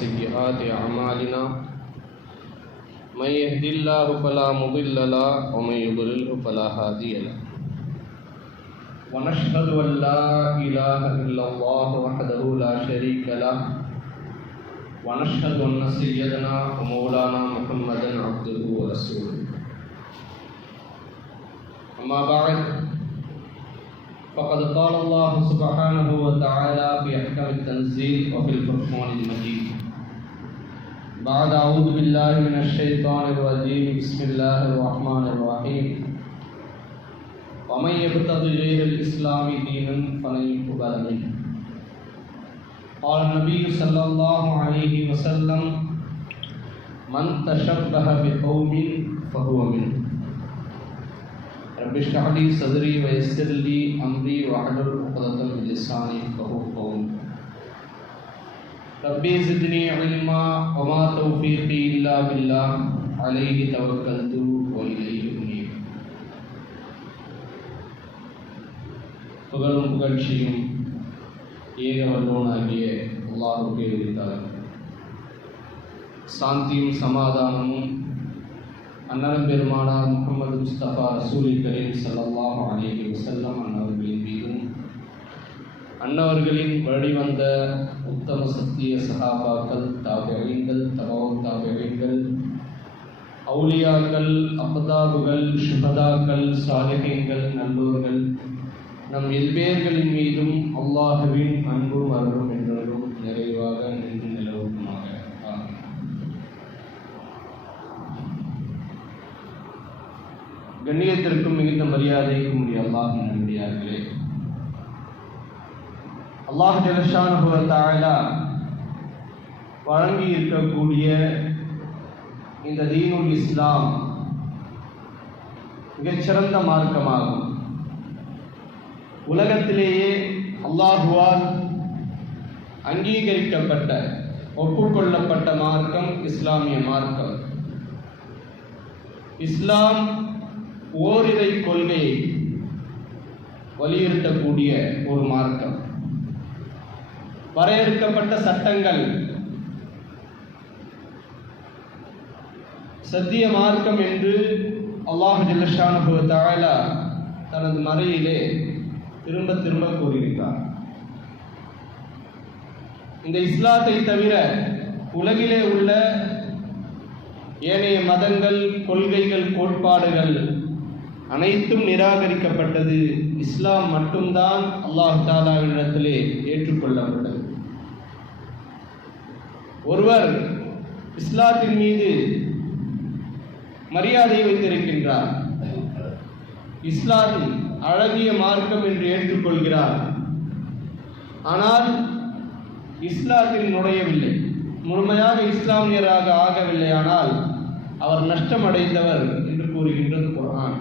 سيئات أعمالنا. من يهد الله فلا مضل له ومن يضلله فلا هادي له. ونشهد أن لا إله إلا الله وحده لا شريك له. ونشهد أن سيدنا ومولانا محمدا عبده ورسوله. أما بعد فقد قال الله سبحانه وتعالى في أحكام التنزيل وفي الفرقان المجيد بعد أعوذ بالله من الشيطان الرجيم بسم الله الرحمن الرحيم ومن يبتغي غير الإسلام دينا فلن يقبل منه. قال النبي صلى الله عليه وسلم، من تشبه بقوم فهو منه. رب اشرح لي صدري ويسر لي امري واحلل عقدة من لساني يفقهوا قولي ربي زدني علما وما توفيقي الا بالله عليه توكلت واليه انيب புகழும் புகழ்ச்சியும் ஏக வல்லோனாகிய அல்லாஹுக்கே உரித்தார் சாந்தியும் சமாதானமும் அன்னலம் பெருமானார் முகமது முஸ்தபா ரசூலி கரீம் சல்லாஹ் அலேஹி வசல்லம் அன்னவர்களின் மீதும் அன்னவர்களின் வழிவந்த உத்தம சத்திய சகாபாக்கள் தாபியங்கள் தபோ தாபியங்கள் அவுலியாக்கள் அப்பதாபுகள் சுகதாக்கள் சாலிகங்கள் நல்லோர்கள் நம் எல்பேர்களின் மீதும் அல்லாஹுவின் அன்பும் அருளும் என்றும் நிறைவாக நின்று நிலவுமாக கண்ணியத்திற்கும் மிகுந்த மரியாதைக்கும் உரிய அல்லாஹின் நம்பியார்களே அல்லாஹ் ஜலஷானுபவத்தாலா வழங்கி இருக்கக்கூடிய இந்த தீனுல் இஸ்லாம் மிகச்சிறந்த மார்க்கமாகும். உலகத்திலேயே அல்லாஹுவால் அங்கீகரிக்கப்பட்ட ஒப்புக்கொள்ளப்பட்ட மார்க்கம் இஸ்லாமிய மார்க்கம். இஸ்லாம் ஓரிரை கொள்கையை வலியுறுத்தக்கூடிய ஒரு மார்க்கம். வரையறுக்கப்பட்ட சட்டங்கள். சத்திய மார்க்கம் என்று அல்லாஹ் ஜில்லஷானு தாயலா தனது மறையிலே திரும்ப திரும்ப கூறியிருக்கிறார். இந்த இஸ்லாத்தை தவிர உலகிலே உள்ள ஏனைய மதங்கள் கொள்கைகள் கோட்பாடுகள் அனைத்தும் நிராகரிக்கப்பட்டது இஸ்லாம் மட்டும்தான் அல்லாஹ் தாலாவினிடத்திலே ஏற்றுக்கொள்ளப்பட்டது. ஒருவர் இஸ்லாத்தின் மீது மரியாதை வைத்திருக்கின்றார். இஸ்லாம் அழகிய மார்க்கம் என்று ஏற்றுக்கொள்கிறார். ஆனால் இஸ்லாத்தில் நுழையவில்லை. முழுமையாக இஸ்லாமியராக ஆகவில்லை. ஆனால் அவர் நஷ்டம் அடைந்தவர் என்று கூறுகின்றது குரான்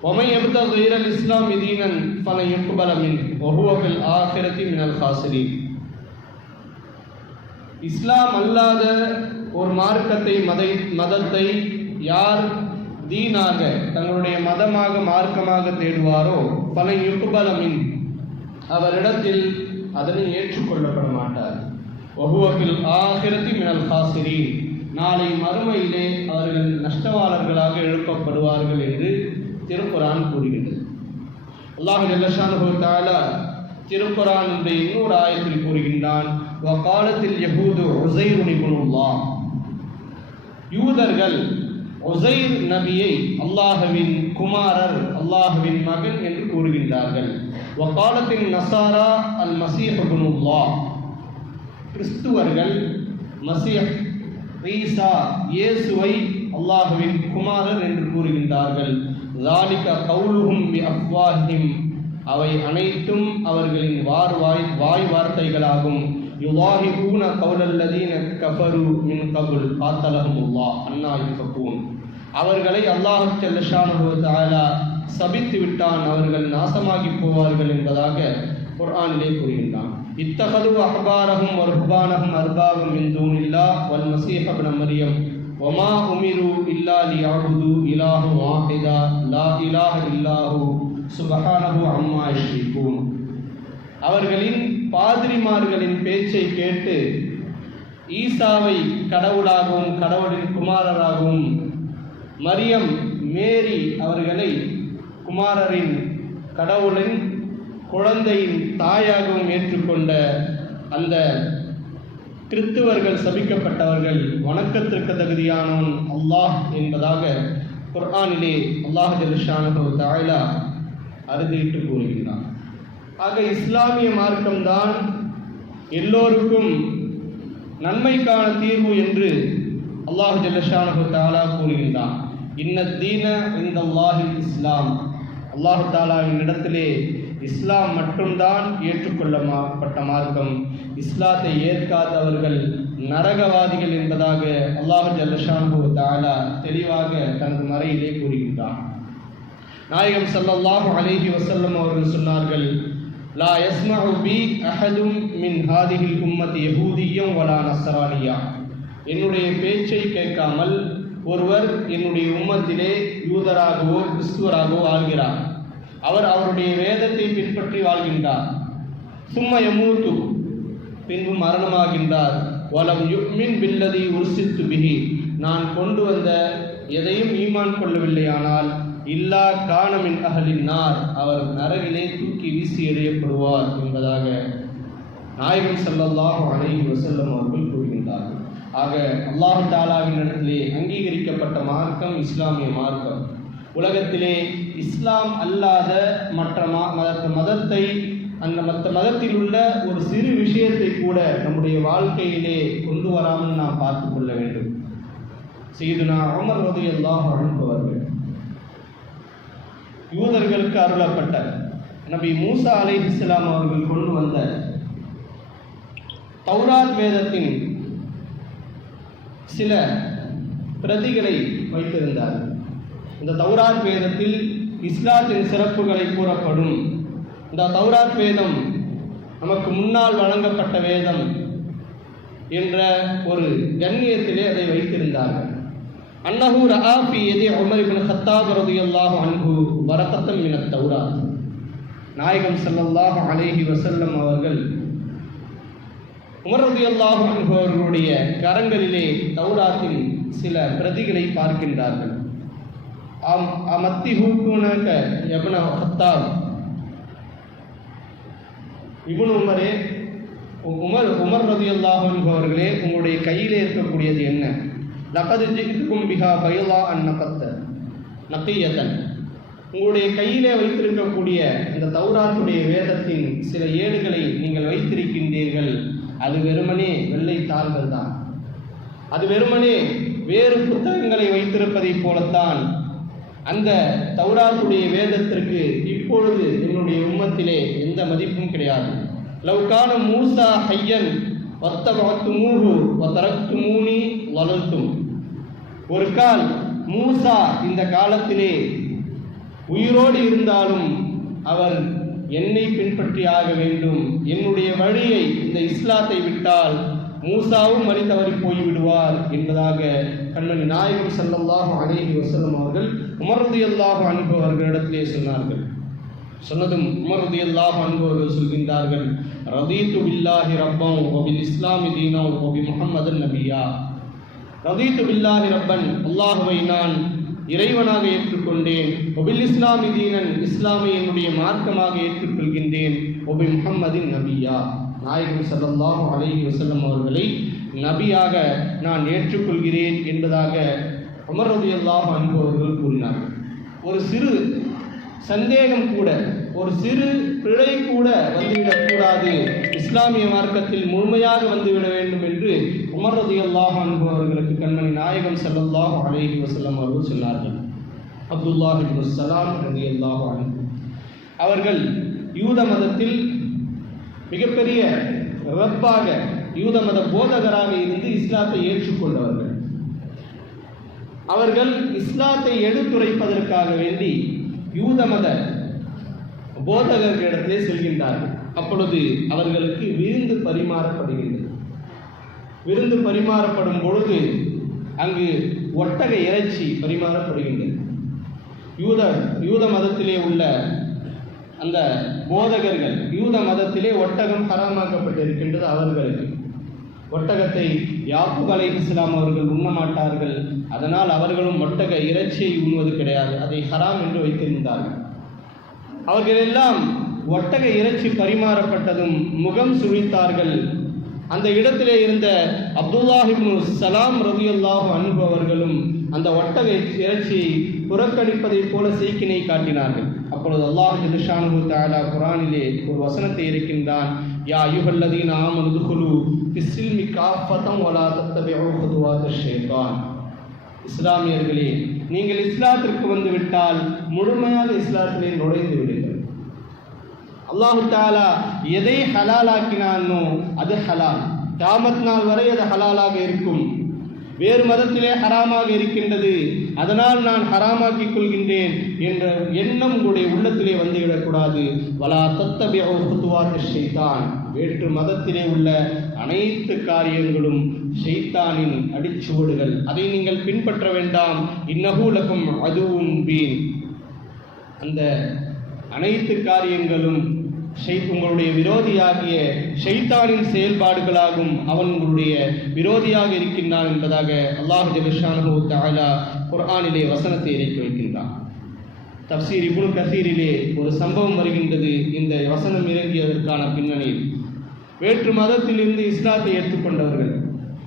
ஒமை எப்த இஸ்லாம் இதீனன் பல இயக்குபலமின் ஒகுவபில் ஆகிரத்தி மினல் ஹாசிரி இஸ்லாம் அல்லாத ஒரு மார்க்கத்தை மதை மதத்தை யார் தீனாக தங்களுடைய மதமாக மார்க்கமாக தேடுவாரோ பல யுக்குபலமின் அவரிடத்தில் அதனை ஏற்றுக்கொள்ளப்பட மாட்டார். வகுவகில் ஆகிரத்தி மினல் ஹாசிரி நாளை மறுமையிலே அவர்கள் நஷ்டவாளர்களாக எழுப்பப்படுவார்கள் என்று திருக்குரான் கூறுகிறது. அல்லாஹு ஜல்லஷானு தாலா திருக்குரான் என்ற இன்னொரு ஆயத்தில் கூறுகின்றான் வகாலத்தில் யகூது உசைருனிபுனுல்லா யூதர்கள் ஒசைர் நபியை அல்லாஹுவின் குமாரர் அல்லாஹுவின் மகன் என்று கூறுகின்றார்கள். வக்காலத்தின் நசாரா அல் மசீஹபுனுல்லா கிறிஸ்துவர்கள் மசீஹ் ரீசா இயேசுவை அல்லாஹுவின் குமாரர் என்று கூறுகின்றார்கள். லாலிகா கவுலுகும் அஃப்வாஹிம். அவை அனைத்தும் அவர்களின் வார் வாய் வாய் வார்த்தைகளாகும். யுலாஹிபூன கவுலல்லதீன கபரு மின் கபுல் காத்தலஹமுல்லா அன்னா யுகபூன் அவர்களை அல்லாஹு செல்லஷானு தாலா சபித்து விட்டான். அவர்கள் நாசமாகி போவார்கள் என்பதாக குர்ஆனிலே கூறுகின்றான். இத்தகது அஹ்பாரஹும் வர்ஹுபானஹும் அர்பாபும் இந்தூன் இல்லா வல் மசீஹபின மரியம். ஒமா உமிரு இல்லா லியாபுது இலாஹு வாஹிதா லா இலாஹ இல்லாஹு சுபஹானஹு அம்மா யஷ்ரிகூன். அவர்களின் பாதிரிமார்களின் பேச்சை கேட்டு ஈசாவை கடவுளாகவும் கடவுளின் குமாரராகவும் மரியம் மேரி அவர்களை குமாரரின் கடவுளின் குழந்தையின் தாயாகவும் ஏற்றுக்கொண்ட அந்த கிறித்துவர்கள் சபிக்கப்பட்டவர்கள் வணக்கத்திற்கு தகுதியானவன் அல்லாஹ் என்பதாக குர்ஆனிலே அல்லாஹ் ஜலிஷானு தாய்லா அறுதிட்டு கூறுகின்றான். ஆக இஸ்லாமிய மார்க்கம்தான் எல்லோருக்கும் நன்மைக்கான தீர்வு என்று அல்லாஹ் ஜல்லஷானு தாலா கூறுகின்றான். இன்ன தீன இந்த அல்லாஹி இஸ்லாம். அல்லாஹு தாலாவின் இடத்திலே இஸ்லாம் மட்டும்தான் ஏற்றுக்கொள்ளப்பட்ட மார்க்கம். இஸ்லாத்தை ஏற்காதவர்கள் நரகவாதிகள் என்பதாக அல்லாஹு ஜல்லஷானு தாலா தெளிவாக தனது மறையிலே கூறுகின்றான். நாயகம் சல்லாஹு அலேஹி வசல்லம் அவர்கள் சொன்னார்கள் லா யஸ்மஉ பி அஹதும் மின் ஹாதிஹில் உம்மத்தி யஹூதியம் வலா நஸ்ரானியா என்னுடைய பேச்சை கேட்காமல் ஒருவர் என்னுடைய உம்மத்திலே யூதராகவோ கிறிஸ்துவராகவோ வாழ்கிறார் அவர் அவருடைய வேதத்தை பின்பற்றி வாழ்கின்றார். சும்மா எமூத்து பின்பு மரணமாகின்றார். வலம் யுக்மின் பில்லதி உருசித்து பிகி நான் கொண்டு வந்த எதையும் ஈமான் கொள்ளவில்லையானால் இல்லா காணமின் அகலின் நார். அவர் நரகிலே தூக்கி வீசி எறியப்படுவார் என்பதாக நாயகம் செல்லல்லாஹ் அலைஹி வஸல்லம் அவர்கள் கூறுகின்றார்கள். ஆக அல்லாஹு தாலாவின் இடத்திலே அங்கீகரிக்கப்பட்ட மார்க்கம் இஸ்லாமிய மார்க்கம். உலகத்திலே இஸ்லாம் அல்லாத மற்ற மா மத மதத்தை அந்த மற்ற மதத்தில் உள்ள ஒரு சிறு விஷயத்தை கூட நம்முடைய வாழ்க்கையிலே கொண்டு வராமல் நாம் பார்த்து கொள்ள வேண்டும். செய்துனா அமர் ரதியல்லாஹு அல்லாஹ் அவர்கள் யூதர்களுக்கு அருளப்பட்ட நபி மூசா அலைஹிஸ்ஸலாம் அவர்கள் கொண்டு வந்த தௌராத் வேதத்தின் சில பிரதிகளை வைத்திருந்தார். இந்த தௌராத் வேதத்தில் இஸ்லாத்தின் சிறப்புகளை கூறப்படும். இந்த தௌராத் வேதம் நமக்கு முன்னால் வழங்கப்பட்ட வேதம் என்ற ஒரு கண்ணியத்திலே அதை வைத்திருந்தார்கள். அன்னஹு பி எதி உமர் இப்னு கத்தாப் ரலியல்லாஹு அன்ஹு வரகத்தம் மின தௌராத். நாயகம் ஸல்லல்லாஹு அலைஹி வஸல்லம் அவர்கள் உமர் ரலியல்லாஹு அன்ஹு அவர்களுடைய கரங்களிலே தௌராத்தின் சில பிரதிகளை பார்க்கின்றார்கள். ஆம் அமத்தி ஹூக்குனக எப்ன ஹத்தாப் இப்னு உமரே உமர் உமர் ரலியல்லாஹு அன்ஹு அவர்களே உங்களுடைய கையிலே இருக்கக்கூடியது என்ன? லக்கது ஜித்துக்கும் பிஹா பைலா அன் நகத்த உங்களுடைய கையிலே வைத்திருக்கக்கூடிய இந்த தௌராத்துடைய வேதத்தின் சில ஏடுகளை நீங்கள் வைத்திருக்கின்றீர்கள். அது வெறுமனே வெள்ளை தாள்கள் தான். அது வெறுமனே வேறு புத்தகங்களை வைத்திருப்பதைப் போலத்தான் அந்த தௌராத்துடைய வேதத்திற்கு இப்பொழுது என்னுடைய உம்மத்திலே எந்த மதிப்பும் கிடையாது. லவ்கான மூசா ஹையன் வத்தவத்து மூஹு வத்தரத்து மூனி வளர்த்தும். ஒரு கால் மூசா இந்த காலத்திலே உயிரோடு இருந்தாலும் அவர் என்னை பின்பற்றி ஆக வேண்டும். என்னுடைய வழியை இந்த இஸ்லாத்தை விட்டால் மூசாவும் வழி தவறி போய்விடுவார் என்பதாக கண்ணன் நாயகம் ஸல்லல்லாஹு அலைஹி வஸல்லம் அவர்கள் உமர் ரலியல்லாஹு அன்ஹு சொன்னார்கள். சொன்னதும் உமரது அல்லாஹ் அன்பவர் சொல்கின்றார்கள் ரதீத்து பில்லாஹி ரப்பம் வபில் இஸ்லாமி தீனா ஒபி முஹம்மதன் நபியா. ரதீத்து பில்லாஹி ரப்பன் அல்லாஹுவை நான் இறைவனாக ஏற்றுக்கொண்டேன். ஒபில் இஸ்லாமி தீனன் இஸ்லாமை என்னுடைய மார்க்கமாக ஏற்றுக்கொள்கின்றேன். ஒபி முகம்மதின் நபியா. நாயகம் சல்லாஹு அலை வசல்லம் அவர்களை நபியாக நான் ஏற்றுக்கொள்கிறேன் என்பதாக அமர் ரலியல்லாஹு அன்ஹு அவர்கள் கூறினார்கள். ஒரு சிறு சந்தேகம் கூட ஒரு சிறு பிழை கூட வந்துவிடக்கூடாது. இஸ்லாமிய மார்க்கத்தில் முழுமையாக வந்துவிட வேண்டும் என்று உமர் ரலியல்லாஹு அன்ஹு அவர்களுக்கு கண்மணி நாயகம் செல்லல்லாஹ் அலைஹி வசல்லம் அவர்கள் சொன்னார்கள். அப்துல்லாஹ் சலாம் ரதி அல்லாஹ் அவர்கள் யூத மதத்தில் மிகப்பெரிய ரப்பாக யூத மத போதகராக இருந்து இஸ்லாத்தை ஏற்றுக்கொண்டவர்கள். அவர்கள் இஸ்லாத்தை எடுத்துரைப்பதற்காக வேண்டி யூத மத போதகர்களிடத்திலே செல்கின்றார்கள். அப்பொழுது அவர்களுக்கு விருந்து பரிமாறப்படுகின்றது. விருந்து பரிமாறப்படும் பொழுது அங்கு ஒட்டக இறைச்சி பரிமாறப்படுகின்றது. யூத யூத மதத்திலே உள்ள அந்த போதகர்கள் யூத மதத்திலே ஒட்டகம் ஹராமாக்கப்பட்டிருக்கின்றது அவர்களுக்கு. ஒட்டகத்தை யாக்கூப் அலை இஸ்லாம் அவர்கள் உண்ண மாட்டார்கள். அதனால் அவர்களும் ஒட்டக இறைச்சியை உண்ணுவது கிடையாது. அதை ஹராம் என்று வைத்திருந்தார்கள். அவர்களெல்லாம் ஒட்டக இறைச்சி பரிமாறப்பட்டதும் முகம் சுழித்தார்கள். அந்த இடத்திலே இருந்த அப்துல்லாஹிபு சலாம் ரதியுல்லாஹு அன்பு அவர்களும் அந்த ஒட்டக இறைச்சியை புறக்கணிப்பதைப் போல சீக்கினை காட்டினார்கள். அப்பொழுது அல்லாஹ் ஜிஷானு தாலா குரானிலே ஒரு வசனத்தை இருக்கின்றான். யா யுகல்லதீன் ஆமனு துகுலு ஃபிஸ்ஸில்மி காஃபதம் வலா தத்தபிஉ குதுவாத் ஷைத்தான். இஸ்லாமியர்களே நீங்கள் இஸ்லாத்திற்கு வந்து விட்டால் முழுமையாக இஸ்லாத்திலே நுழைந்து விடுங்கள். அல்லாஹு தாலா எதை ஹலாலாக்கினானோ அது ஹலால். காமத் நாள் வரை அது ஹலாலாக இருக்கும். வேறு மதத்திலே ஹராமாக இருக்கின்றது. அதனால் நான் ஹராமாக்கிக் கொள்கின்றேன் என்ற எண்ணம் உங்களுடைய உள்ளத்திலே வந்துவிடக்கூடாது. வலா தத்தபியோ குத்துவாத்து ஷைத்தான். வேற்று மதத்திலே உள்ள அனைத்து காரியங்களும் ஷைத்தானின் அடிச்சுவடுகள். அதை நீங்கள் பின்பற்ற வேண்டாம். இன்னகூலகம் அதுவும் வீண் அந்த அனைத்து காரியங்களும் உங்களுடைய விரோதியாகிய ஷைத்தானின் செயல்பாடுகளாகும். அவன் உங்களுடைய விரோதியாக இருக்கின்றான் என்பதாக அல்லாஹ் ஜெகஷானு தாலா குர்ஆனிலே வசனத்தை இறக்கி வைக்கின்றான். தப்சீர் இபுல் கசீரிலே ஒரு சம்பவம் வருகின்றது. இந்த வசனம் இறங்கியதற்கான பின்னணியில். வேற்று மதத்திலிருந்து இஸ்லாத்தை ஏற்றுக்கொண்டவர்கள்.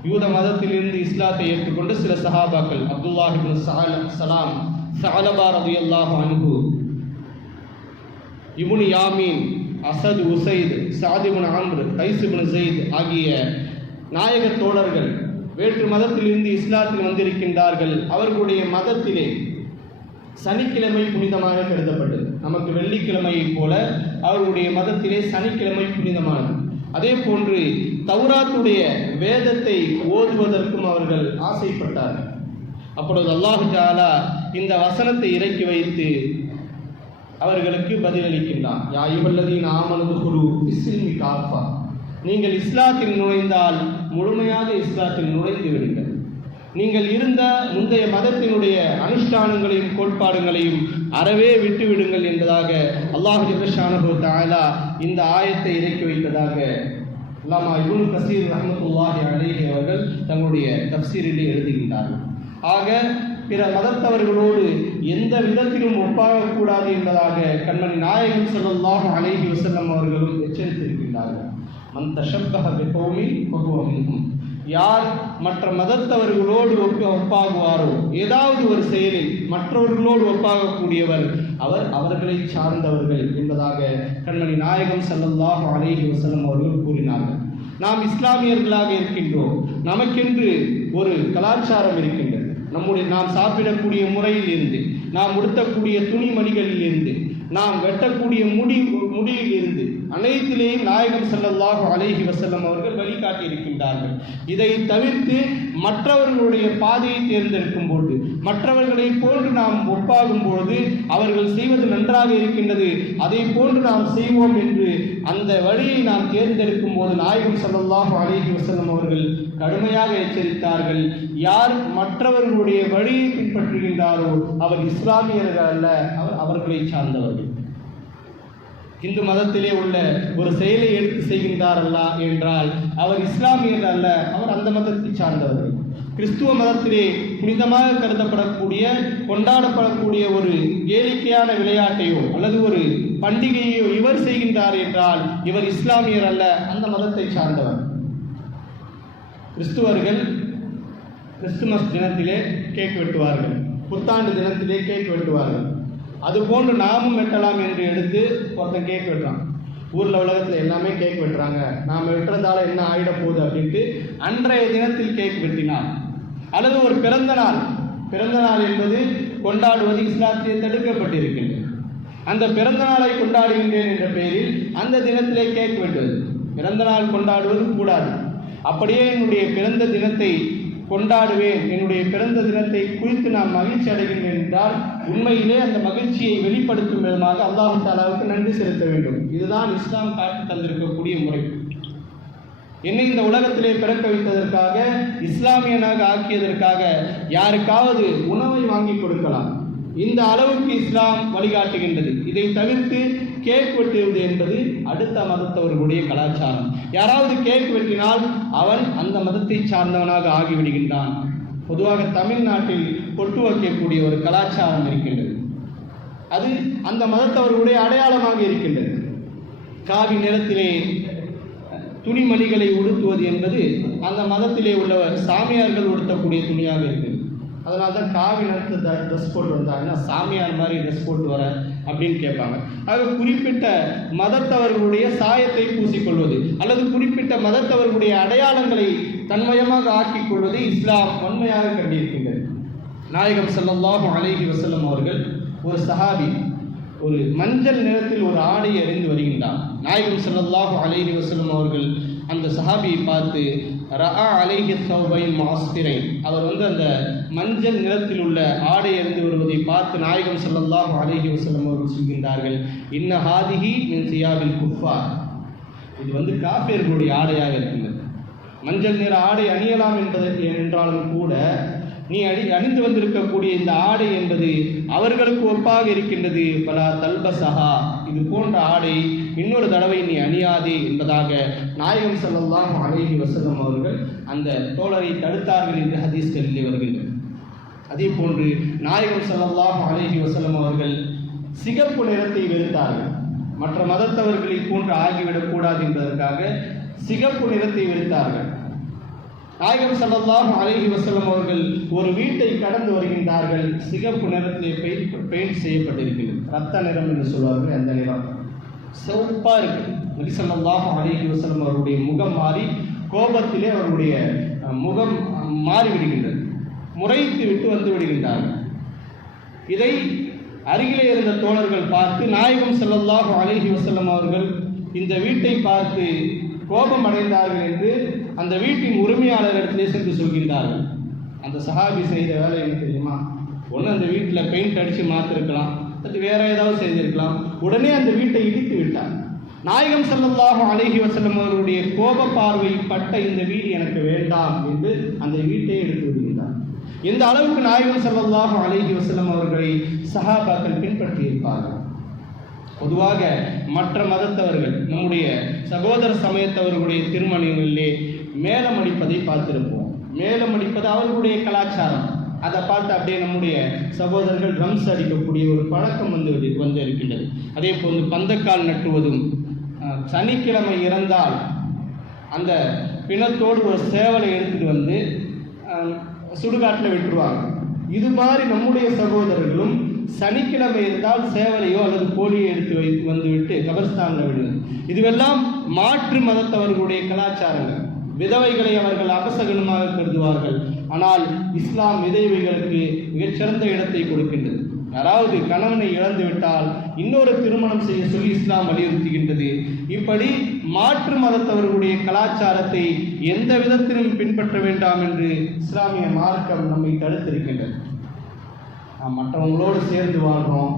யூத மதத்திலிருந்து இஸ்லாத்தை ஏற்றுக்கொண்டு சில சஹாபாக்கள் அப்துல்லாஹிபின் சலாம் சஹலபா அல்லாஹ் அன்பு இபுன் யாமீன் அசத் உசைத் சாதிபுன் ஆம்ரு கைசுபின் ஜெயித் ஆகிய நாயக தோழர்கள் வேற்று மதத்திலிருந்து இஸ்லாத்தில் வந்திருக்கின்றார்கள். அவர்களுடைய மதத்திலே சனிக்கிழமை புனிதமாக கருதப்பட்டது. நமக்கு வெள்ளிக்கிழமையைப் போல அவர்களுடைய மதத்திலே சனிக்கிழமை புனிதமானது. அதே போன்று தௌராத்துடைய வேதத்தை ஓதுவதற்கும் அவர்கள் ஆசைப்பட்டார்கள். அப்பொழுது அல்லாஹு ஜாலா இந்த வசனத்தை இறக்கி வைத்து அவர்களுக்கு பதிலளிக்கின்றான். யாயுவல்லதீன் ஆமனது குரு இஸ்லிமி காப்பா நீங்கள் இஸ்லாத்தில் நுழைந்தால் முழுமையாக இஸ்லாத்தில் நுழைந்து விடுங்கள். நீங்கள் இருந்த முந்தைய மதத்தினுடைய அனுஷ்டானங்களையும் கோட்பாடுகளையும் அறவே விட்டுவிடுங்கள் என்பதாக அல்லாஹு ஜிபஷானு தாலா இந்த ஆயத்தை இறக்கி வைத்ததாக அல்லாமா இபுல் கசீர் ரஹமத்துல்லாஹி அலேஹி அவர்கள் தங்களுடைய தப்சீரிலே எழுதுகின்றார்கள். ஆக பிற மதத்தவர்களோடு எந்த விதத்திலும் ஒப்பாகக்கூடாது என்பதாக கண்மணி நாயகம் ஸல்லல்லாஹு அலைஹி வசல்லம் அவர்களும் எச்சரித்திருக்கின்றார்கள். மந்த தஷப்பஹ பிகௌமி ஃபஹுவ யார் மற்ற மதத்தவர்களோடு ஒப்ப ஒப்பாகுவாரோ? ஏதாவது ஒரு செயலில் மற்றவர்களோடு ஒப்பாகக்கூடியவர் அவர் அவர்களை சார்ந்தவர்கள் என்பதாக கண்மணி நாயகம் செல்லல்லாக அலேஹி வசலம் அவர்கள் கூறினார்கள். நாம் இஸ்லாமியர்களாக இருக்கின்றோம். நமக்கென்று ஒரு கலாச்சாரம் இருக்கின்றது. நம்முடைய நாம் சாப்பிடக்கூடிய முறையில் இருந்து நாம் உடுத்தக்கூடிய துணிமணிகளில் இருந்து நாம் வெட்டக்கூடிய முடி முடியில் இருந்து அனைத்திலேயும் நாயகம் செல்லல்லாக அலைஹி வசல்லம் அவர்கள் வழிகாட்டி இருக்கின்றார்கள். இதை தவிர்த்து மற்றவர்களுடைய பாதையை தேர்ந்தெடுக்கும் போது மற்றவர்களை போன்று நாம் ஒப்பாகும் பொழுது அவர்கள் செய்வது நன்றாக இருக்கின்றது. அதை போன்று நாம் செய்வோம் என்று அந்த வழியை நாம் தேர்ந்தெடுக்கும் போது நாயகம் சொல்லலாம் அலைஹி வசலம் அவர்கள் கடுமையாக எச்சரித்தார்கள். யார் மற்றவர்களுடைய வழியை பின்பற்றுகின்றாரோ அவர் இஸ்லாமியர்கள் அல்ல அவர் அவர்களை சார்ந்தவர்கள். இந்து மதத்திலே உள்ள ஒரு செயலை எடுத்து செய்கின்றார் அல்ல என்றால் அவர் இஸ்லாமியர் அல்ல அவர் அந்த மதத்தை சார்ந்தவர். கிறிஸ்துவ மதத்திலே புனிதமாக கருதப்படக்கூடிய கொண்டாடப்படக்கூடிய ஒரு கேளிக்கையான விளையாட்டையோ அல்லது ஒரு பண்டிகையோ இவர் செய்கின்றார் என்றால் இவர் இஸ்லாமியர் அல்ல அந்த மதத்தை சார்ந்தவர். கிறிஸ்துவர்கள் கிறிஸ்துமஸ் தினத்திலே கேக் வெட்டுவார்கள். புத்தாண்டு தினத்திலே கேக் வெட்டுவார்கள். அது போன்று நாமும் வெட்டலாம் என்று எடுத்து ஒருத்தன் கேக் வெட்டுறான். ஊரில் உலகத்தில் எல்லாமே கேக் வெட்டுறாங்க. நாம் வெட்டுறதால என்ன ஆகிட போகுது அப்படின்ட்டு அன்றைய தினத்தில் கேக் வெட்டினார் அல்லது ஒரு பிறந்த நாள். பிறந்த நாள் என்பது கொண்டாடுவது இஸ்லாத்திலே தடுக்கப்பட்டிருக்கின்றது அந்த பிறந்த நாளை கொண்டாடுகின்றேன் என்ற பெயரில் அந்த தினத்திலே கேக் வெட்டுவது. பிறந்த நாள் கொண்டாடுவது கூடாது. அப்படியே என்னுடைய பிறந்த தினத்தை கொண்டாடுவேன். என்னுடைய பிறந்த தினத்தை குறித்து நான் மகிழ்ச்சி அடைகின்றேன் என்றால் உண்மையிலே அந்த மகிழ்ச்சியை வெளிப்படுத்தும் விதமாக அல்லாஹு தாலாவுக்கு நன்றி செலுத்த வேண்டும். இதுதான் இஸ்லாம் காட்டி தந்திருக்கக்கூடிய முறை. என்னை இந்த உலகத்திலே பிறக்க வைத்ததற்காக இஸ்லாமியனாக ஆக்கியதற்காக யாருக்காவது உணவை வாங்கி கொடுக்கலாம். இந்த அளவுக்கு இஸ்லாம் வழிகாட்டுகின்றது. இதை தவிர்த்து கேக் வெட்டுவது என்பது அடுத்த மதத்தவர்களுடைய கலாச்சாரம். யாராவது கேக் வெட்டினால் அவன் அந்த மதத்தை சார்ந்தவனாக ஆகிவிடுகின்றான். பொதுவாக தமிழ்நாட்டில் பொட்டு வைக்கக்கூடிய ஒரு கலாச்சாரம் இருக்கின்றது. அது அந்த மதத்தவர்களுடைய அடையாளமாக இருக்கின்றது. காவி நிறத்திலே துணிமணிகளை உடுத்துவது என்பது அந்த மதத்திலே உள்ள சாமியார்கள் உடுத்தக்கூடிய துணியாக இருக்குது அதனால தான் காவி நிறத்தை ட்ரெஸ் போட்டு வந்தாங்கன்னா சாமியார் மாதிரி ட்ரெஸ் போட்டு வர அப்படின்னு கேட்பாங்க. ஆக குறிப்பிட்ட மதத்தவர்களுடைய சாயத்தை பூசிக்கொள்வது அல்லது குறிப்பிட்ட மதத்தவர்களுடைய அடையாளங்களை தன்மயமாக ஆக்கிக் கொள்வது இஸ்லாம் வன்மையாக கண்டிருக்கின்றது. நாயகம் ஸல்லல்லாஹு அலைஹி வசல்லம் அவர்கள் ஒரு சஹாபி ஒரு மஞ்சள் நிறத்தில் ஒரு ஆடை அறிந்து வருகின்றார். நாயகம் ஸல்லல்லாஹு அலைஹி வசல்லம் அவர்கள் அந்த சஹாபியை பார்த்து ரஆ அலைஹி சௌபை மாஸ்திரை அவர் வந்து அந்த மஞ்சள் நிறத்தில் உள்ள ஆடை அணிந்து வருவதை பார்த்து நாயகம் ஸல்லல்லாஹு அலைஹி வஸல்லம் அவர்கள் சொல்கின்றார்கள் இன்ன ஹாதிஹி மின் சியாபில் குஃபார். இது வந்து காஃபியர்களுடைய ஆடையாக இருக்கின்றது. மஞ்சள் நிற ஆடை அணியலாம் என்பதற்கு என்றாலும் கூட நீ அணி அணிந்து வந்திருக்கக்கூடிய இந்த ஆடை என்பது அவர்களுக்கு ஒப்பாக இருக்கின்றது. பல தல்பசஹா இது போன்ற ஆடை இன்னொரு தடவை நீ அணியாதே என்பதாக நாயகம் ஸல்லல்லாஹு அழகி வசதம் அவர்கள் அந்த தோழரை தடுத்தார்கள் என்று ஹதீஸ்களிலே அதே போன்று நாயகம் ஸல்லல்லாஹு அலஹி வசலம் அவர்கள் சிகப்பு நிறத்தை வெறுத்தார்கள். மற்ற மதத்தவர்களை போன்று ஆகிவிடக்கூடாது என்பதற்காக சிகப்பு நிறத்தை வெறுத்தார்கள். நாயகம் ஸல்லல்லாஹு அலஹி வசலம் அவர்கள் ஒரு வீட்டை கடந்து வருகின்றார்கள். சிகப்பு நிறத்திலே பெயிண்ட் பெயிண்ட் செய்யப்பட்டிருக்கிறது. ரத்த நிறம் என்று சொல்வார்கள் அந்த நிறம். சிவப்பாக இருக்கு. நபி ஸல்லல்லாஹு அலைஹி அவருடைய முகம் மாறி கோபத்திலே அவருடைய முகம் மாறிவிடுகின்றது. முறைத்து விட்டு வந்து விடுகின்றார்கள் இதை அருகிலே இருந்த தோழர்கள் பார்த்து நாயகம் செல்லல்லாகும் அழகி வசல்லம் அவர்கள் இந்த வீட்டை பார்த்து கோபம் அடைந்தார்கள் என்று அந்த வீட்டின் உரிமையாளரிடத்திலே சென்று சொல்கின்றார்கள். அந்த சஹாபி செய்த வேலை என்ன தெரியுமா? ஒன்று அந்த வீட்டில் பெயிண்ட் அடித்து மாற்றிருக்கலாம் அது வேற ஏதாவது செய்திருக்கலாம். உடனே அந்த வீட்டை இடித்து விட்டார். நாயகம் ஸல்லல்லாஹு அழகி வசல்லம் அவர்களுடைய கோப பார்வை பட்ட இந்த வீடு எனக்கு வேண்டாம் என்று அந்த வீட்டை எடுத்து இந்த எந்த அளவுக்கு நாயகம் ஸல்லல்லாஹு அழகி வசலம் அவர்களை சஹாபாக்கள் பின்பற்றியிருப்பார்கள். பொதுவாக மற்ற மதத்தவர்கள் நம்முடைய சகோதர சமயத்தவர்களுடைய திருமணங்களிலே மேலம் அடிப்பதை பார்த்திருப்போம். மேலம் அடிப்பது அவர்களுடைய கலாச்சாரம். அதை பார்த்து அப்படியே நம்முடைய சகோதரர்கள் ட்ரம்ஸ் அடிக்கக்கூடிய ஒரு பழக்கம் வந்து வந்து இருக்கின்றது. அதே போன்று பந்தக்கால் நட்டுவதும் சனிக்கிழமை இறந்தால் அந்த பிணத்தோடு ஒரு சேவலை எடுத்துட்டு வந்து சுடுகாட்டில் விட்டுருவாங்க. இது மாதிரி நம்முடைய சகோதரர்களும் சனிக்கிழமை இருந்தால் சேவலையோ அல்லது கோழியோ எடுத்து வை வந்துவிட்டு கபர்ஸ்தானில் விடுவது இதுவெல்லாம் மாற்று மதத்தவர்களுடைய கலாச்சாரங்கள். விதவைகளை அவர்கள் அபசகனமாக கருதுவார்கள். ஆனால் இஸ்லாம் விதவைகளுக்கு மிகச்சிறந்த இடத்தை கொடுக்கின்றது. யாராவது கணவனை இழந்து விட்டால் இன்னொரு திருமணம் செய்ய சொல்லி இஸ்லாம் வலியுறுத்துகின்றது. இப்படி மாற்று மதத்தவர்களுடைய கலாச்சாரத்தை எந்த விதத்திலும் பின்பற்ற வேண்டாம் என்று இஸ்லாமிய மார்க்கம் நம்மை தடுத்திருக்கின்றது. நாம் மற்றவங்களோடு சேர்ந்து வாழ்கிறோம்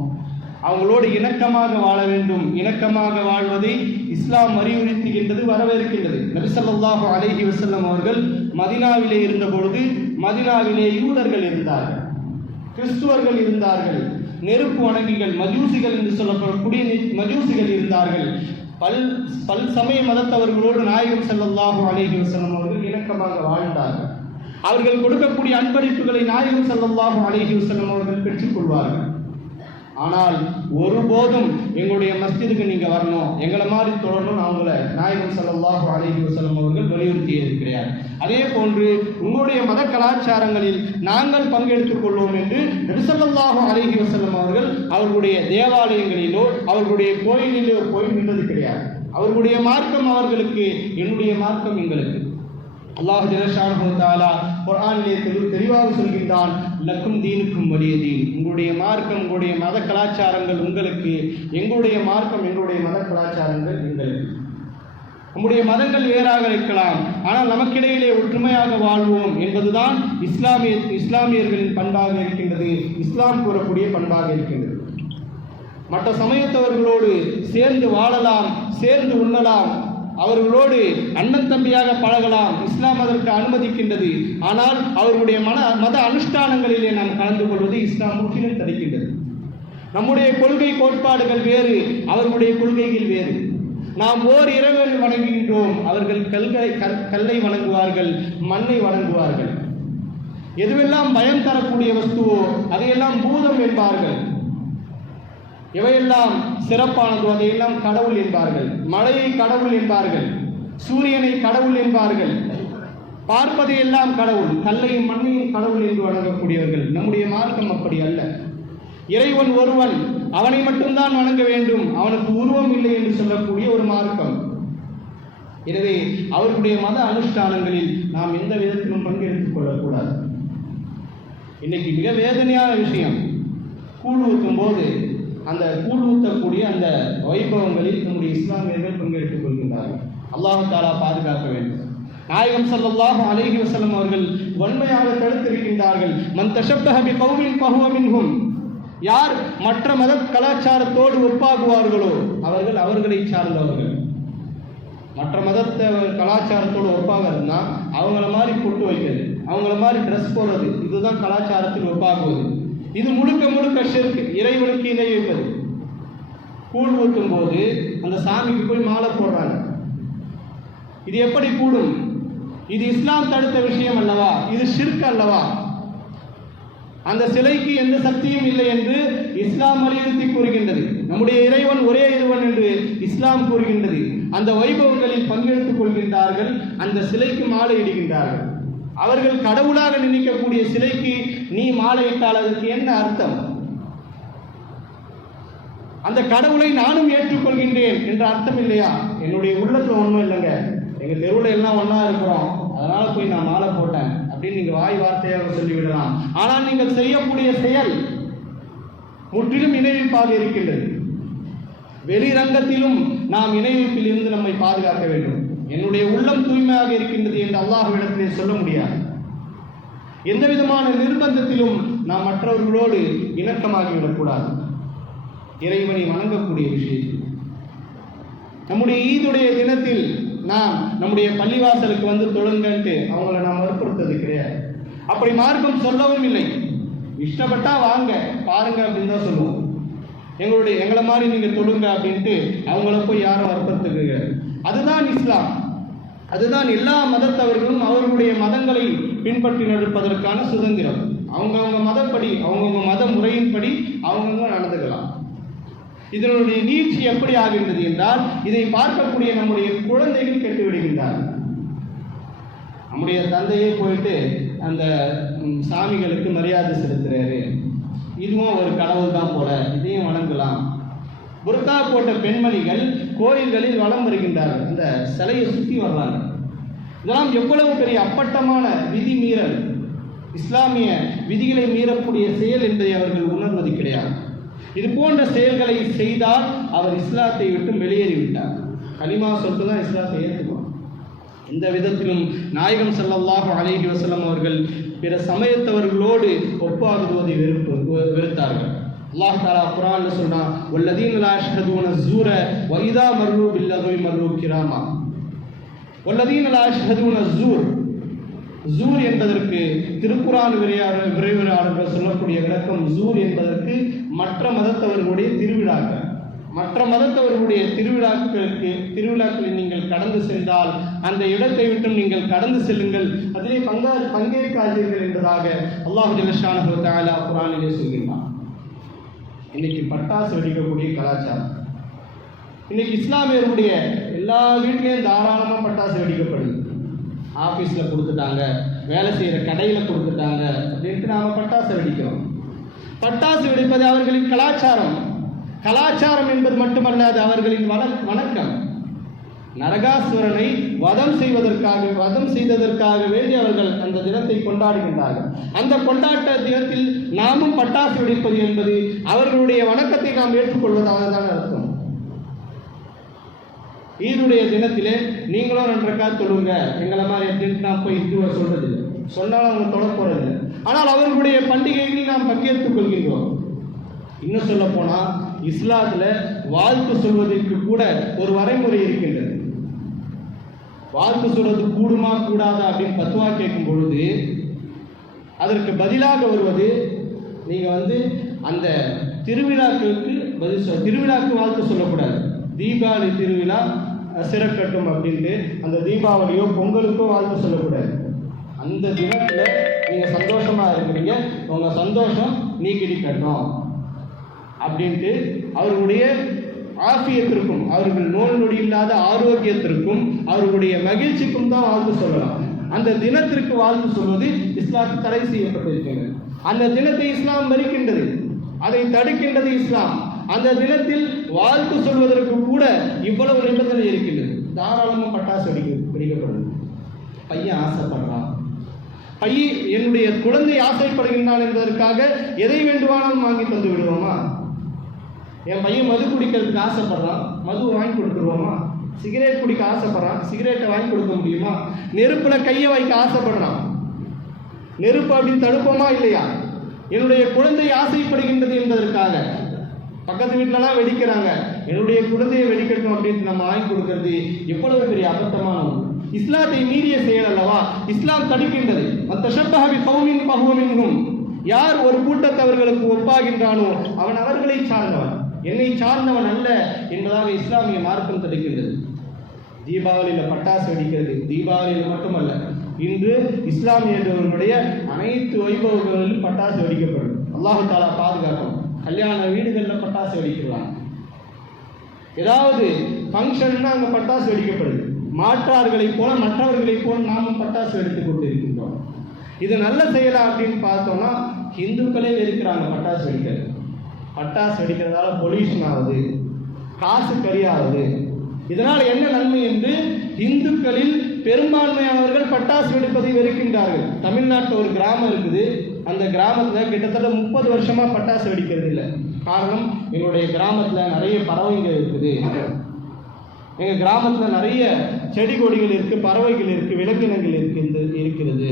அவங்களோடு இணக்கமாக வாழ வேண்டும். இணக்கமாக வாழ்வதை இஸ்லாம் வலியுறுத்துகின்றது வரவேற்கின்றது. நபிசல்லாஹு அலைஹி வசல்லம் அவர்கள் மதினாவிலே இருந்த பொழுது மதினாவிலே யூதர்கள் இருந்தார்கள். கிறிஸ்துவர்கள் இருந்தார்கள். நெருப்பு வணங்கிகள் மஜூசிகள் என்று சொல்லப்படக்கூடிய நி- மஜூசிகள் இருந்தார்கள். பல் பல் சமய மதத்தவர்களோடு நாயகம் ஸல்லல்லாஹு அலைஹி வஸல்லம் அவர்கள் இணக்கமாக வாழ்ந்தார்கள். அவர்கள் கொடுக்கக்கூடிய அன்பளிப்புகளை நாயகம் ஸல்லல்லாஹு அலைஹி வஸல்லம் அவர்கள் பெற்றுக்கொள்வார்கள். ஆனால் ஒருபோதும் எங்களுடைய மஸ்ஜிதுக்கு நீங்க வரணும். எங்களை மாதிரி தொடரணும் அவங்கள நாயகம் ஸல்லல்லாஹு அலைஹி செல்லும் அவர்கள் வலியுறுத்தியது கிடையாது அதே போன்று உங்களுடைய மத கலாச்சாரங்களில் நாங்கள் பங்கெடுத்துக் கொள்வோம் என்று நபி ஸல்லல்லாஹு செல்லும் அவர்கள் அவர்களுடைய தேவாலயங்களிலோ அவர்களுடைய கோயிலிலோ போய் நின்றது கிடையாது. அவர்களுடைய மார்க்கம் அவர்களுக்கு என்னுடைய மார்க்கம் எங்களுக்கு. அல்லாஹ் ஜலஷானு குரானிலே தெளிவு தெளிவாக சொல்கின்றான் லக்கும் தீனுக்கும் வலிய தீன். உங்களுடைய மார்க்கம் உங்களுடைய மத கலாச்சாரங்கள் உங்களுக்கு எங்களுடைய மார்க்கம் எங்களுடைய மத கலாச்சாரங்கள் எங்களுக்கு. நம்முடைய மதங்கள் வேறாக இருக்கலாம். ஆனால் நமக்கிடையிலே ஒற்றுமையாக வாழ்வோம் என்பதுதான் இஸ்லாமிய இஸ்லாமியர்களின் பண்பாக இருக்கின்றது. இஸ்லாம் கூறக்கூடிய பண்பாக இருக்கின்றது. மற்ற சமயத்தவர்களோடு சேர்ந்து வாழலாம் சேர்ந்து உண்ணலாம். அவர்களோடு அண்ணன் தம்பியாக பழகலாம். இஸ்லாம் அதற்கு அனுமதிக்கின்றது. ஆனால் அவர்களுடைய மன மத அனுஷ்டானங்களிலே நாம் கலந்து கொள்வது இஸ்லாம் முற்றிலும் தடுக்கின்றது. நம்முடைய கொள்கை கோட்பாடுகள் வேறு அவர்களுடைய கொள்கைகள் வேறு. நாம் ஓர் இரவல் வணங்குகின்றோம். அவர்கள் கல்களை கல்லை வணங்குவார்கள் மண்ணை வணங்குவார்கள். எதுவெல்லாம் பயம் தரக்கூடிய வஸ்துவோ அதையெல்லாம் பூதம் என்பார்கள். இவையெல்லாம் சிறப்பானது. அதையெல்லாம் கடவுள் என்பார்கள். மழையை கடவுள் என்பார்கள். சூரியனை கடவுள் என்பார்கள். பார்ப்பதையெல்லாம் கடவுள். கல்லையும் மண்ணையும் கடவுள் என்று வணங்கக்கூடியவர்கள் நம்முடைய மார்க்கம் அப்படி அல்ல. இறைவன் ஒருவன். அவனை மட்டும்தான் வணங்க வேண்டும். அவனுக்கு உருவம் இல்லை என்று சொல்லக்கூடிய ஒரு மார்க்கம். எனவே அவர்களுடைய மத அனுஷ்டானங்களில் நாம் எந்த விதத்திலும் பங்கெடுத்துக் கொள்ளக்கூடாது. இன்னைக்கு மிக வேதனையான விஷயம். கூழ் ஊற்றும் போது அந்த கூழ் ஊற்றக்கூடிய அந்த வைபவங்களில் நம்முடைய இஸ்லாமியர்கள் பங்கெடுத்துக் கொள்கின்றார்கள். அல்லாஹு தாலா பாதுகாக்க வேண்டும். நாயகம் ஸல்லல்லாஹு அலைஹி வசலம் அவர்கள் வன்மையாக தடுத்திருக்கின்றார்கள். மன் தஷப்பஹ பி கௌமின் ஃபஹுவ யார் மற்ற மத கலாச்சாரத்தோடு ஒப்பாகுவார்களோ அவர்கள் அவர்களை சார்ந்தவர்கள். மற்ற மதத்தை கலாச்சாரத்தோடு ஒப்பாகிறதுனா அவங்கள மாதிரி பொட்டு வைக்கிறது. அவங்கள மாதிரி ட்ரெஸ் போடுறது. இதுதான் கலாச்சாரத்தில் ஒப்பாகுவது. இது முழுக்க முழுக்க ஷிர்க் இறைவனுக்கு இணை வைப்பது கூழ் ஊட்டும் போது அந்த சாமிக்கு போய் மாலை போடுறாங்க. இது எப்படி கூடும்? இது இஸ்லாம் தடுத்த விஷயம் அல்லவா? இது ஷிர்க் அல்லவா? அந்த சிலைக்கு எந்த சக்தியும் இல்லை என்று இஸ்லாம் வலியுறுத்தி கூறுகின்றது. நம்முடைய இறைவன் ஒரே இறைவன் என்று இஸ்லாம் கூறுகின்றது. அந்த வைபவங்களில் பங்கெடுத்துக் கொள்கின்றார்கள் அந்த சிலைக்கு மாலை இடுகின்றார்கள். அவர்கள் கடவுளாக நினைக்கக்கூடிய சிலைக்கு நீ மாலையிட்டால் அதற்கு என்ன அர்த்தம்? அந்த கடவுளை நானும் ஏற்றுக்கொள்கின்றேன் என்ற அர்த்தம் இல்லையா? என்னுடைய உள்ளத்துல ஒன்றும் இல்லைங்க. எங்க தெருவில் எல்லாம் ஒன்றா இருக்கிறோம். அதனால போய் நான் மாலை போட்டேன் அப்படின்னு நீங்க வாய் வார்த்தையாக சொல்லிவிடலாம். ஆனால் நீங்கள் செய்யக்கூடிய செயல் முற்றிலும் இணைவிப்பாக இருக்கின்றது. வெளிரங்கத்திலும் நாம் இணைவிப்பில் இருந்து நம்மை பாதுகாக்க வேண்டும். என்னுடைய உள்ளம் தூய்மையாக இருக்கின்றது என்று அல்லாஹ்விடத்திலே சொல்ல முடியாது. எந்த விதமான நிர்பந்தத்திலும் நாம் மற்றவர்களோடு இணக்கமாகிவிடக்கூடாது. இறைவனை வணங்கக்கூடிய விஷயத்தில். நம்முடைய ஈதுடைய தினத்தில் நாம் நம்முடைய பள்ளிவாசலுக்கு வந்து தொழுங்கன்ட்டு அவங்கள நாம் வற்புறுத்தது கிடையாது. அப்படி மார்க்கம் சொல்லவும் இல்லை. இஷ்டப்பட்டா வாங்க பாருங்க அப்படின்னு தான் சொல்லுவோம். எங்களுடைய எங்களை மாதிரி நீங்க தொழுங்க அப்படின்ட்டு அவங்கள போய் யாரும் வற்புறுத்துக்கு அதுதான் இஸ்லாம். அதுதான் எல்லா மதத்தவர்களும் அவர்களுடைய மதங்களை பின்பற்றி நடப்பதற்கான சுதந்திரம். அவங்கவங்க மதப்படி அவங்கவுங்க மத முறையின்படி அவங்கவுங்க நடந்துக்கலாம். இதனுடைய நீட்சி எப்படி ஆகின்றது என்றால் இதை பார்க்கக்கூடிய நம்முடைய குழந்தைகள் கெட்டு விடுகின்றார்கள். நம்முடைய தந்தையே போயிட்டு அந்த சாமிகளுக்கு மரியாதை செலுத்துறாரு. இதுவும் ஒரு கடவுள் தான் போல இதையும் வணங்கலாம். புர்கா போட்ட பெண்மணிகள் கோயில்களில் வலம் வருகின்றார்கள். அந்த சிலையை சுற்றி வர்றாங்க இதெல்லாம் எவ்வளவு பெரிய அப்பட்டமான விதி மீறல். இஸ்லாமிய விதிகளை மீறக்கூடிய செயல் என்பதை அவர்கள் உணர்வது கிடையாது. இது போன்ற செயல்களை செய்தால் அவர் இஸ்லாத்தை விட்டு வெளியேறிவிட்டார் கலிமா சொத்து தான் இஸ்லாத்தை ஏற்றுக்கணும் இந்த விதத்திலும் நாயகம் செல்லல்லாக அழகி வசலம் அவர்கள் பிற சமயத்தவர்களோடு ஒப்பாகுவதை வெறுப்பு வெறுத்தார்கள். அல்லாஹ் தாலா குரான் சொன்னா வல்லதீன் லா யஷ்ஹதூன ஸூர வ இதா மர்ரு பில்லகவி மர்ரு கிராமா. வல்லதீன லா யஷ்ஹதூன ஸூர். ஜூர் என்பதற்கு திருக்குறான் விரையாளர் விரைவிலாளர்கள் சொல்லக்கூடிய விளக்கம் ஜூர் என்பதற்கு மற்ற மதத்தவர்களுடைய திருவிழாக்கள். மற்ற மதத்தவர்களுடைய திருவிழாக்களுக்கு திருவிழாக்களில் நீங்கள் கடந்து சென்றால் அந்த இடத்தை விட்டும் நீங்கள் கடந்து செல்லுங்கள். அதிலே பங்கா பங்கேற்காதீர்கள் என்பதாக அல்லாஹு ஜலஷானு குரானிலே சொல்கின்றார் இன்னைக்கு பட்டாசு வெடிக்கக்கூடிய கலாச்சாரம். இன்னைக்கு இஸ்லாமியருடைய எல்லா வீட்லேயும் தாராளமாக பட்டாசு வெடிக்கப்படுது. ஆஃபீஸில் கொடுத்துட்டாங்க வேலை செய்கிற கடையில் கொடுத்துட்டாங்க அப்படின்ட்டு நாம் பட்டாசு வெடிக்கிறோம். பட்டாசு வெடிப்பது அவர்களின் கலாச்சாரம். கலாச்சாரம் என்பது மட்டுமல்ல அது அவர்களின் வணக்கம். நரகாசுரனை வதம் செய்வதற்காக வதம் செய்ததற்காக வேண்டி அவர்கள் அந்த தினத்தை கொண்டாடுகின்றார்கள். அந்த கொண்டாட்ட தினத்தில் நாமும் பட்டாசு வெடிப்பது என்பது அவர்களுடைய வணக்கத்தை நாம் ஏற்றுக்கொள்வதாக தான் அர்த்தம். ஈதுடைய தினத்திலே நீங்களும் நன்றக்கா தொழுங்க. எங்களை மாதிரி அப்படின்னு நான் போய் இந்துவை சொல்றது சொன்னாலும் அவங்க தொட போறது ஆனால் அவர்களுடைய பண்டிகைகளில் நாம் பங்கேற்றுக் கொள்கின்றோம். இன்னும் சொல்ல போனால் இஸ்லாத்தில் வாழ்த்து சொல்வதற்கு கூட ஒரு வரைமுறை இருக்கின்றது. வாழ்த்து சொல்வது கூடுமா கூடாதா அப்படின்னு பத்துவா கேட்கும் பொழுது அதற்கு பதிலாக வருவது நீங்க வந்து அந்த திருவிழாக்களுக்கு பதில் சொல் திருவிழாக்கு வாழ்த்து சொல்லக்கூடாது. தீபாவளி திருவிழா சிறக்கட்டும் அப்படின்ட்டு அந்த தீபாவளியோ பொங்கலுக்கோ வாழ்த்து சொல்லக்கூடாது. அந்த தினத்தில் நீங்கள் சந்தோஷமாக இருக்கிறீங்க உங்கள் சந்தோஷம் நீக்கிடிக்கட்டும் அப்படின்ட்டு அவர்களுடைய ஆஃபியத்திற்கும் அவர்கள் நோய் நொடி இல்லாத ஆரோக்கியத்திற்கும் அவர்களுடைய மகிழ்ச்சிக்கும் தான் வாழ்ந்து சொல்லலாம். அந்த தினத்திற்கு வாழ்த்து சொல்வது இஸ்லாம் தடை செய்யப்பட்டிருக்கிறது. அந்த தினத்தை இஸ்லாம் மறுக்கின்றது. அதை தடுக்கின்றது இஸ்லாம். அந்த தினத்தில் வாழ்த்து சொல்வதற்கு கூட இவ்வளவு நிபந்தனை இருக்கின்றது. தாராளமாக பட்டாசு வெடிக்க வெடிக்கப்படுது பையன் ஆசைப்படுறான். பையன் என்னுடைய குழந்தை ஆசைப்படுகின்றான் என்பதற்காக எதை வேண்டுமானாலும் வாங்கி தந்து விடுவோமா? என் பையன் மது குடிக்கிறதுக்கு ஆசைப்படுறான். மது வாங்கி கொடுத்துருவோமா? சிகரெட் குடிக்க ஆசைப்படுறான். சிகரெட்டை வாங்கி கொடுக்க முடியுமா? நெருப்பில் கையை வைக்க ஆசைப்படுறான். நெருப்பு அப்படின்னு தடுப்போமா இல்லையா? என்னுடைய குழந்தை ஆசைப்படுகின்றது என்பதற்காக. பக்கத்து வீட்டிலலாம் வெடிக்கிறாங்க. என்னுடைய குழந்தையை வெடிக்கட்டும் அப்படின்னு நம்ம வாங்கி கொடுக்கறது எவ்வளவு பெரிய அபத்தமான ஒன்று. இஸ்லாத்தை மீறிய செயல் அல்லவா? இஸ்லாம் தடுக்கின்றது. மற்ற ஷப்பஹபி பகுமின் பகுவமின்கும் யார் ஒரு கூட்டத்தவர்களுக்கு ஒப்பாகின்றானோ அவன் அவர்களை சார்ந்தவன். என்னை சார்ந்தவன் அல்ல என்பதாக இஸ்லாமிய மார்க்கம் தடுக்கின்றது. தீபாவளியில் பட்டாசு வெடிக்கிறது தீபாவளியில் மட்டுமல்ல இன்று இஸ்லாமியர்களுடைய அனைத்து வைபவங்களிலும் பட்டாசு வெடிக்கப்படும். அல்லாஹு தாலா பாதுகாக்கும். கல்யாண வீடுகளில் பட்டாசு வெடிக்கலாம். ஏதாவது ஃபங்க்ஷன்னா அங்கே பட்டாசு வெடிக்கப்படுது. மாற்றார்களைப் போல மற்றவர்களைப் போல நாமும் பட்டாசு வெடித்துக் கொண்டு இருக்கின்றோம் இது நல்ல செயலா அப்படின்னு பார்த்தோம்னா இந்துக்களே வெறுக்கிறாங்க பட்டாசு வெடிக்கிறது பட்டாசு வெடிக்கிறதால பொல்யூஷன் ஆகுது. காசு கரியாகுது. இதனால் என்ன நன்மை என்று இந்துக்களில் பெரும்பான்மையானவர்கள் பட்டாசு வெடிப்பதை வெறுக்கின்றார்கள். தமிழ்நாட்டில் ஒரு கிராமம் இருக்குது. அந்த கிராமத்தில் கிட்டத்தட்ட முப்பது வருஷமாக பட்டாசு வெடிக்கிறது இல்லை. காரணம் எங்களுடைய கிராமத்தில் நிறைய பறவைங்க இருக்குது. எங்கள் கிராமத்தில் நிறைய செடி கொடிகள் இருக்குது பறவைகள் இருக்குது விலங்கினங்கள் இருக்குது இருக்கிறது.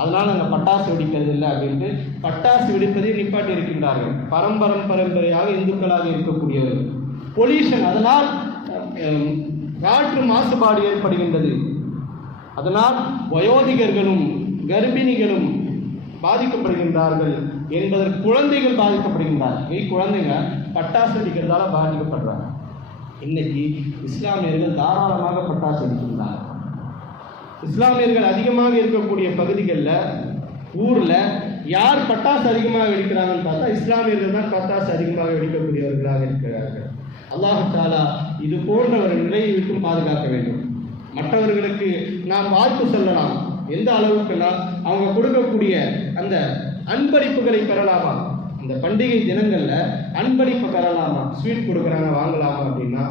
அதனால் நாங்கள் பட்டாசு வெடிக்கிறது இல்லை அப்படின்ட்டு பட்டாசு வெடிப்பதை நிப்பாட்டி இருக்கின்றார்கள். பரம்பரம் பரம்பரையாக இந்துக்களாக இருக்கக்கூடியவர்கள். பொல்யூஷன் அதனால் காற்று மாசுபாடு ஏற்படுகின்றது. அதனால் வயோதிகர்களும் கர்ப்பிணிகளும் பாதிக்கப்படுகின்றார்கள் என்பதற்கு குழந்தைகள் பாதிக்கப்படுகின்றார்கள். குழந்தைங்க பட்டாசு வெடிக்கிறதால பாதிக்கப்படுறாங்க. இன்னைக்கு இஸ்லாமியர்கள் தாராளமாக பட்டாசு வெடிக்கின்றாங்க இஸ்லாமியர்கள் அதிகமாக இருக்கக்கூடிய பகுதிகளில் ஊரில் யார் பட்டாசு அதிகமாக வெடிக்கிறாங்கன்னு பார்த்தா இஸ்லாமியர்கள் தான் பட்டாசு அதிகமாக வெடிக்கக்கூடியவர்களாக இருக்கிறார்கள். அல்லாஹு தாலா இது போன்ற ஒரு நிலையை விட்டும் பாதுகாக்க வேண்டும். மற்றவர்களுக்கு நாம் வாழ்த்து சொல்லலாம். எந்த அளவுக்குன்னா அவங்க கொடுக்கக்கூடிய அந்த அன்பளிப்புகளை பெறலாமா? இந்த பண்டிகை தினங்களில் அன்பளிப்பு பெறலாமா? ஸ்வீட் கொடுக்குறாங்க வாங்கலாமா அப்படின்னா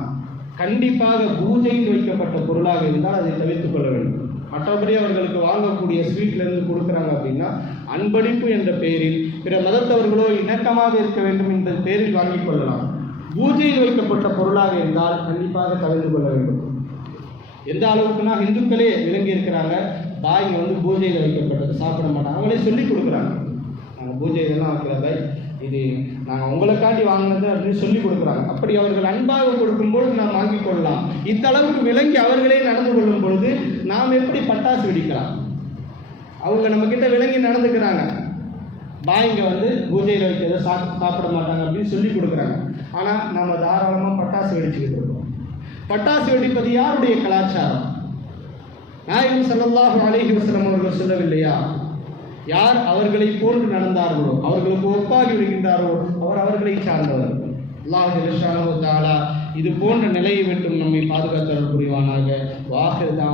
கண்டிப்பாக பூஜையில் வைக்கப்பட்ட பொருளாக இருந்தால் அதை தவிர்த்துக் கொள்ள வேண்டும். மற்றபடி அவர்களுக்கு வாங்கக்கூடிய ஸ்வீட்லேருந்து கொடுக்குறாங்க அப்படின்னா அன்பளிப்பு என்ற பெயரில் பிற மதத்தவர்களோ இணக்கமாக இருக்க வேண்டும் என்ற பெயரில் வாங்கிக் கொள்ளலாம். பூஜையில் வைக்கப்பட்ட பொருளாக இருந்தால் கண்டிப்பாக தவிர்த்து கொள்ள வேண்டும். எந்த அளவுக்குனா இந்துக்களே விளங்கி இருக்கிறாங்க. பாய்ங்க வந்து பூஜையில் வைக்கப்பட்டது சாப்பிட மாட்டாங்க. அவங்களே சொல்லி கொடுக்குறாங்க. நாங்கள் பூஜையிலலாம் வைக்கிற பாய். இது நாங்கள் உங்களுக்காண்டி வாங்கினது அப்படின்னு சொல்லி கொடுக்குறாங்க. அப்படி அவர்கள் அன்பாக கொடுக்கும்போது நாம் வாங்கிக் கொள்ளலாம். இந்த அளவுக்கு விளங்கி அவர்களே நடந்து கொள்ளும் பொழுது நாம் எப்படி பட்டாசு வெடிக்கலாம்? அவங்க நம்ம கிட்ட விளங்கி நடந்துக்கிறாங்க. பாய்ங்க வந்து பூஜையில் வைக்கிறத சாப் சாப்பிட மாட்டாங்க அப்படின்னு சொல்லி கொடுக்குறாங்க. ஆனால் நம்ம தாராளமாக பட்டாசு வெடிச்சுக்கிட்டு இருக்கோம். பட்டாசு வெடிப்பது யாருடைய கலாச்சாரம்? நாயகம் சல்லாஹூ அலிஹி வஸல்லம் அவர்கள் சொல்லவில்லையா? யார் அவர்களை போன்று நடந்தார்களோ அவர்களுக்கு ஒப்பாகி விடுகின்றாரோ அவர் அவர்களை சார்ந்தவர். அல்லாஹ் தாலா இது போன்ற நிலையை விட்டும் நம்மை பாதுகாத்தல் புரிவானாக. வாஹிர்